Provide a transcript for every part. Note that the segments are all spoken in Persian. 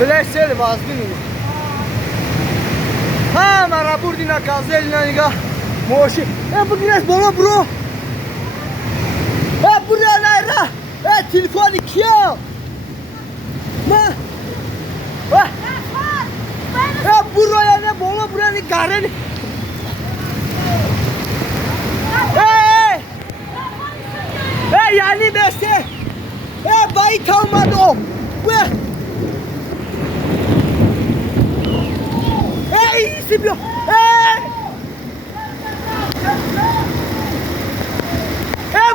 بله سیل وازبینی ها مرا بردی نکازل نگاه موشی بگیرش بالا برو برو نیره تلفونی کیا ما برو یعنی بالا برو یعنی گرنی یعنی بسته بایی تا اومدم ایسی بیا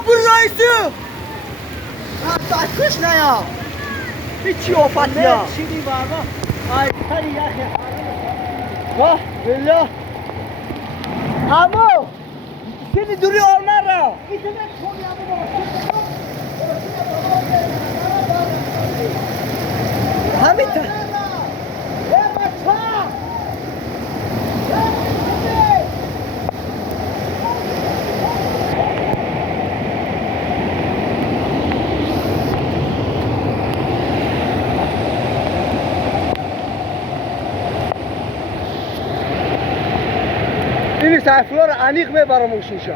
برو رایسو تاکش نیا هیچی آفت نیا چیدی بابا آی پری یخی واه بالله امو سیدی دوری آمر را همین تا اینی سایفلا رو انیق میبرم اوشیشا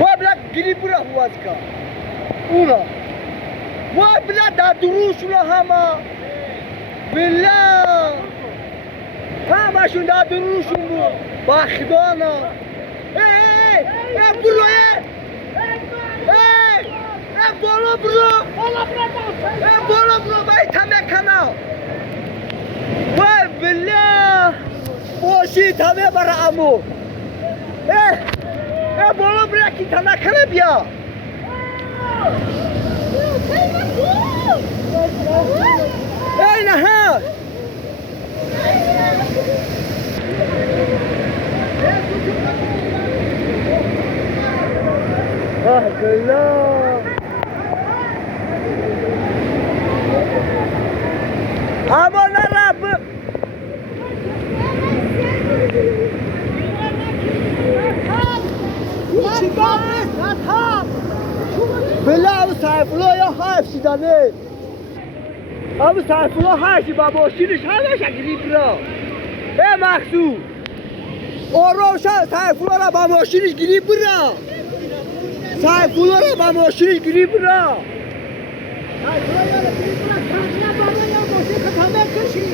و بلا گریب را هواز که اونا و بلا در دروشونا همه بلا همشون در دروشون بود با خدانا برو بالا برو بالا برو باید همه کنه وای بالله باشید همه برای امو بالا برو یکی تنه کنه بیا ای نه بالله اما نرب بالله ابو سایفلا یا حفظی دانه ابو سایفلا حفظی با ماشینش همه شکلی برا مخصوص روشن سایفلا را با ماشینش گیری برا سایفلا را با ماشینش گیری برا سایفلا یا گیری برا کارچه بالا یا ماشین خطامه کشی